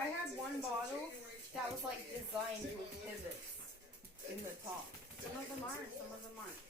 I had one bottle that was like designed with pivots in the top. Some of them are, some of them aren't.